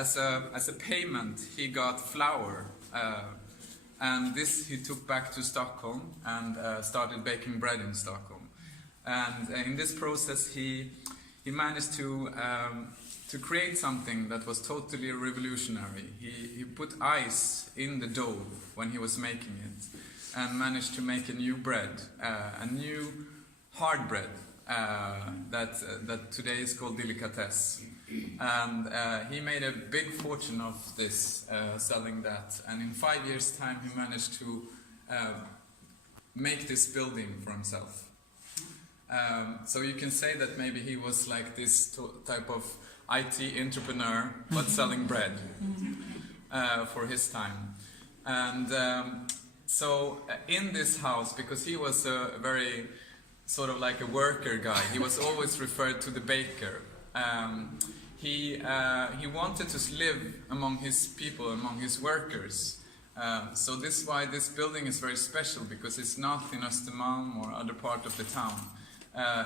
as a payment, he got flour, and this he took back to Stockholm and started baking bread in Stockholm. And in this process, he managed to create something that was totally revolutionary. He put ice in the dough when he was making it, and managed to make a new bread, a new hard bread that today is called delicatesse. And he made a big fortune of this, selling that. And in 5 years' time, he managed to make this building for himself. So you can say that maybe he was like this type of IT entrepreneur, but selling bread for his time. And so in this house, because he was a very sort of like a worker guy, he was always referred to the baker. He wanted to live among his people, among his workers. So this is why this building is very special, because it's not in Östermalm or other part of the town.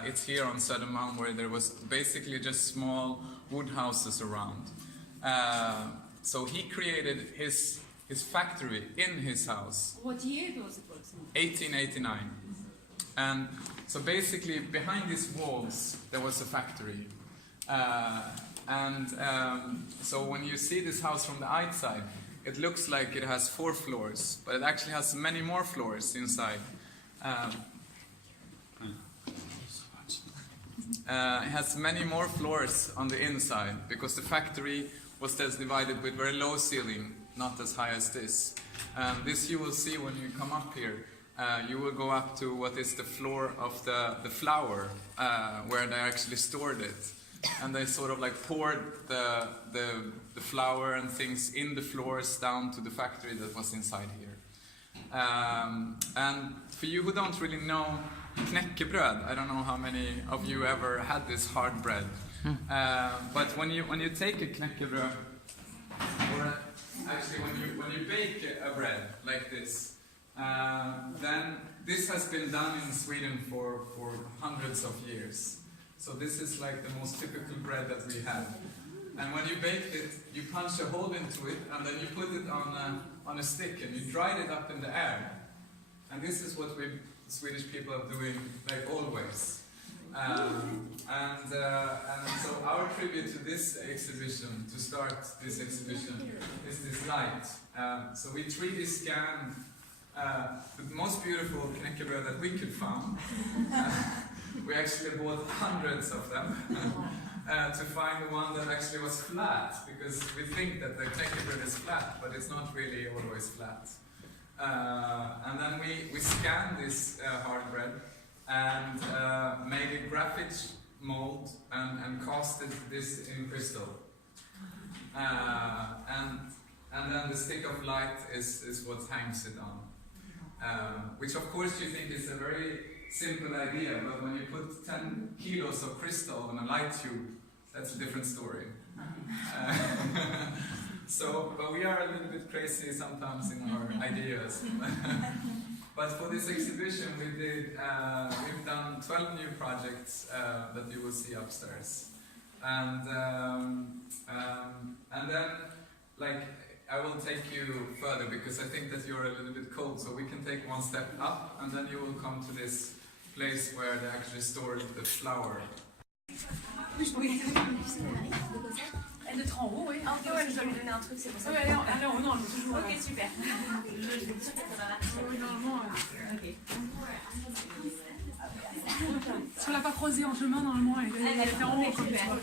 It's here on Söder, where there was basically just small wood houses around. So he created his factory in his house. What year was it? 1889. And so basically behind these walls there was a factory. So when you see this house from the outside, it looks like it has 4 floors, but it actually has many more floors inside. It has many more floors on the inside, because the factory was just divided with very low ceiling, not as high as this. This you will see when you come up here. You will go up to what is the floor of the flour, where they actually stored it. And they sort of like poured the flour and things in the floors down to the factory that was inside here. And for you who don't really know Knäckebröd, I don't know how many of you ever had this hard bread. But when you take a Knäckebröd, or actually when you bake a bread like this, then this has been done in Sweden for hundreds of years. So this is like the most typical bread that we have. And when you bake it, you punch a hole into it, and then you put it on a stick, and you dry it up in the air. And this is what we Swedish people are doing like always. And so our tribute to this exhibition, to start this exhibition, is this light. So we 3D scanned the most beautiful knäckebröd that we could find. We actually bought hundreds of them to find the one that actually was flat, because we think that the knäckebröd is flat, but it's not really always flat. And then we scanned this hard bread and made a graphic mold and casted this in crystal. And then the stick of light is what hangs it on. Which of course you think is a very simple idea, but when you put 10 kilos of crystal on a light tube, that's a different story. But we are a little bit crazy sometimes in our ideas. But for this exhibition, we've done 12 new projects that you will see upstairs. And then, like, I will take you further, because I think that you're a little bit cold, so we can take one step up, and then you will come to this place where they actually store the flour. Elle est en haut, oui. Ah, ok, ouais, je dois lui donner un truc, c'est pour ça. Ouais, non, non, toujours. Ok, super. Oui, normalement, ok. Si on l'a pas croisée en chemin, normalement, elle est en haut, comme tu vois.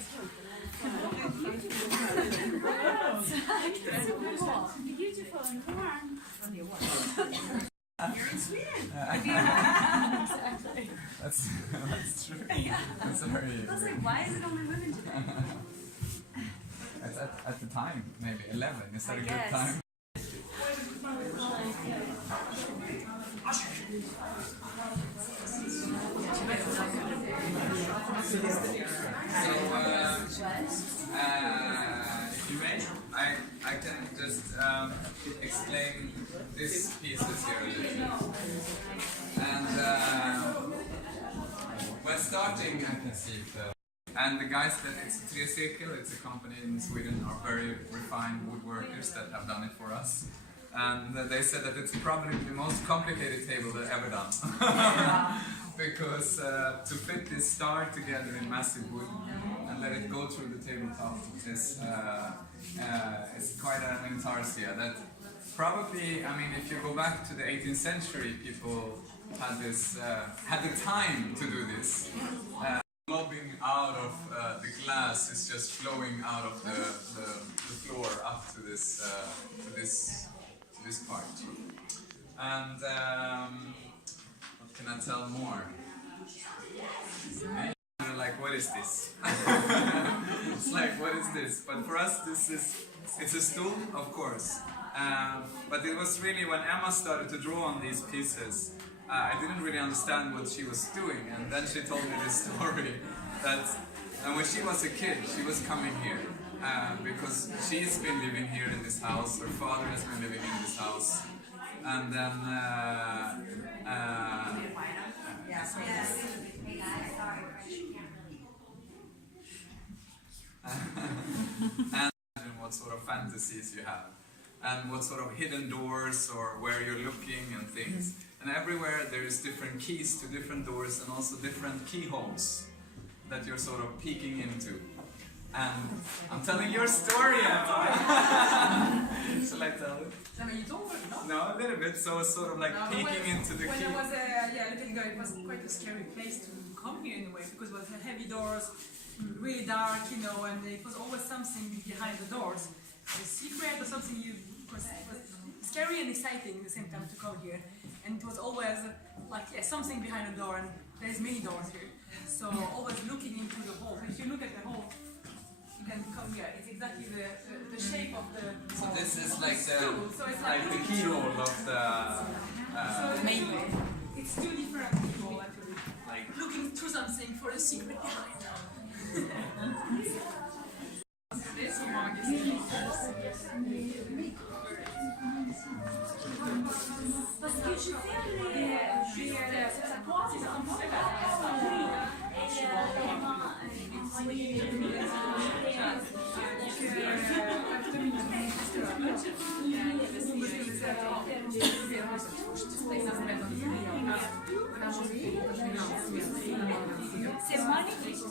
You're in Sweden. Exactly. That's true. That's very. I was like, why is it only women today? It's at the time, maybe 11. Is that a good time? If you may, I can just explain these pieces here a little bit. And when starting, I can see it. And the guys that it's Tresekel, it's a company in Sweden, are very refined woodworkers that have done it for us. And they said that it's probably the most complicated table they've ever done. Because to fit this star together in massive wood and let it go through the tabletop is quite an intarsia. That probably, I mean, if you go back to the 18th century, people had this had the time to do this. Lobbing out of the glass is just flowing out of the floor up to this part. And what can I tell more? You're like, what is this? It's like, what is this? But for us, it's a stool, of course. But it was really when Emma started to draw on these pieces, I didn't really understand what she was doing, and then she told me this story that when she was a kid, she was coming here because she's been living here in this house, her father has been living in this house, and then and what sort of fantasies you have, and what sort of hidden doors or where you're looking and things. And everywhere there is different keys to different doors and also different keyholes that you're sort of peeking into. And I'm telling your story, Emma! Shall I tell it? No, a little bit. So it's sort of like peeking into the key. When I was a little girl, it was quite a scary place to come here in a way, because it was heavy doors, really dark, you know, and it was always something behind the doors. A secret or something it was scary and exciting at the same time to come here. And it was always like, yeah, something behind the door, and there's many doors here. So always looking into the hole. If you look at the hole, you can come here. It's exactly the shape of the hole. So this is like stool. So it's like the keyhole of the main way. It's two different keyhole actually. Like looking through something for the secret behind. Parce que je c'est magnifique.